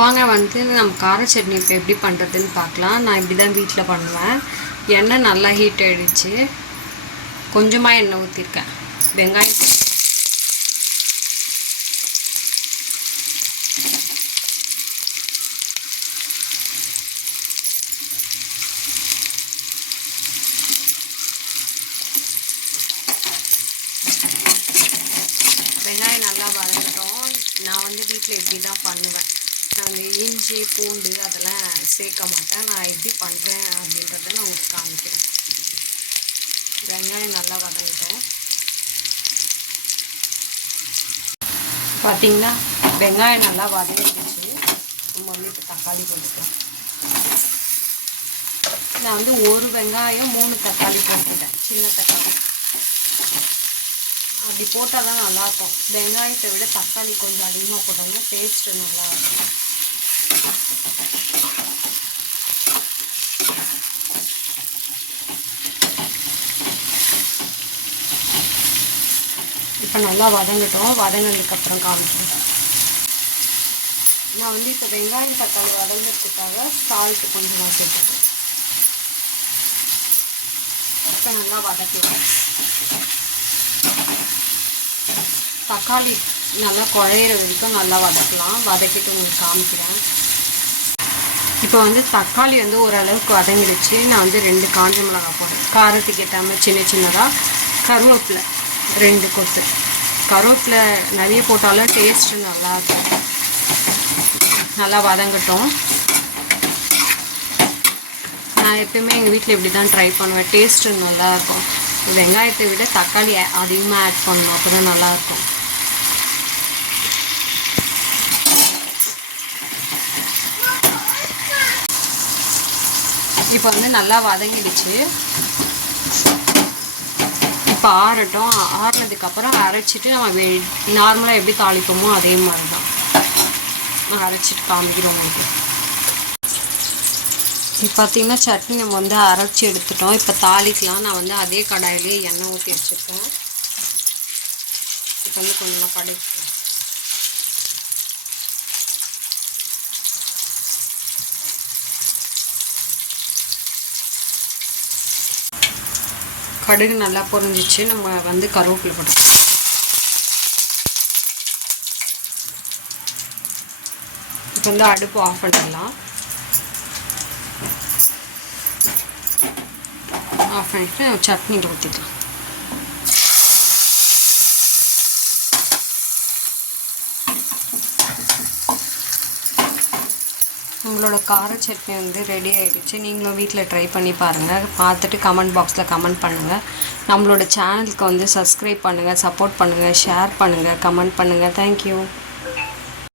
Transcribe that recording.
வாங்க வந்து நம்ம கார சட்னி இப்போ எப்படி பண்ணுறதுன்னு பார்க்கலாம். நான் இப்படி தான் வீட்டில் பண்ணுவேன். எண்ணெய் நல்லா ஹீட் ஆகிடுச்சு. கொஞ்சமாக எண்ணெய் ஊற்றிருக்கேன். வெங்காயம் வெங்காயம் நல்லா வதங்கட்டும். நான் வந்து வீட்டில் இப்படி தான் பண்ணுவேன். நான் இஞ்சி பூண்டு அதெல்லாம் சேர்க்க மாட்டேன். நான் எப்படி பண்ணுறேன் அப்படின்றத நான் உங்களுக்கு காமிக்கிறேன். வெங்காயம் நல்லா வதங்கட்டும். பார்த்திங்கன்னா வெங்காயம் நல்லா வதங்கிடுச்சு. நம்ம வந்து இப்போ தக்காளி போட்டுக்கலாம். நான் வந்து ஒரு வெங்காயம் 3 தக்காளி போட்டுக்கிட்டேன், சின்ன தக்காளி. அப்படி போட்டால் தான் நல்லாயிருக்கும். வெங்காயத்தை விட தக்காளி கொஞ்சம் அதிகமாக போட்டாங்கன்னா டேஸ்ட்டு நல்லாயிருக்கும். இப்போ நல்லா வதங்கட்டும். வதங்கினதுக்கப்புறம் காமிக்கிறேன். நான் வந்து இப்போ வெங்காயம் தக்காளி வதங்கிறதுக்காக சால்ட்டு கொஞ்சமாக சேர்த்துக்கிறேன். இப்போ நல்லா வதக்கிட்டேன். தக்காளி நல்லா குழையிற வரைக்கும் நல்லா வதக்கலாம். வதக்கிட்டு உங்களுக்கு காமிக்கிறேன். இப்போ வந்து தக்காளி வந்து ஓரளவுக்கு வதங்கிடுச்சு. நான் வந்து 2 காஞ்ச மிளகாய் போடுறேன். காரத்துக்கு ஏற்ற மாதிரி சின்ன சின்னதாக. கருவேப்பிலை 2 கொத்து. கருவேப்பிலை நிறைய போட்டாலும் டேஸ்ட்டு நல்லாயிருக்கும். நல்லா வதங்கட்டும். நான் எப்பயுமே எங்கள் வீட்டில் இப்படி தான் ட்ரை பண்ணுவேன். டேஸ்ட்டு நல்லாயிருக்கும். வெங்காயத்தை விட தக்காளி அதிகமாக ஆட் பண்ணணும், அப்போ தான் நல்லாயிருக்கும். இப்போ வந்து நல்லா வதங்கிடுச்சு. இப்போ ஆறட்டும். ஆறினதுக்கப்புறம் அரைச்சிட்டு நம்ம நார்மலாக எப்படி தாளிப்போமோ அதே மாதிரி தான் நான் அரைச்சிட்டு காமிக்கிறோம் உங்களுக்கு. இப்போ பார்த்திங்கன்னா சட்னி நம்ம வந்து அரைச்சி எடுத்துட்டோம். இப்போ தாளிக்கலாம். நான் வந்து அதே கடாயிலே எண்ணெய் ஊற்றி வச்சுருக்கேன். இப்போ வந்து கொஞ்சமாக கடைக்கிறேன். கடுகு நல்லா பொரிஞ்சிச்சு. நம்ம வந்து கருவேப்பிலை போட்டோம். இப்போ வந்து அடுப்பு ஆஃப் பண்ணிடலாம். ஆஃப் பண்ணிவிட்டு சட்னியில் ஊற்றிக்கலாம். உங்களோட கார சட்னி வந்து ரெடி ஆகிடுச்சு. நீங்களும் வீட்டில் ட்ரை பண்ணி பாருங்கள். பார்த்துட்டு கமெண்ட் பாக்ஸில் கமெண்ட் பண்ணுங்கள். நம்மளோட சேனலுக்கு வந்து சப்ஸ்கிரைப் பண்ணுங்கள், சப்போர்ட் பண்ணுங்கள், ஷேர் பண்ணுங்கள், கமெண்ட் பண்ணுங்கள். தேங்க்யூ.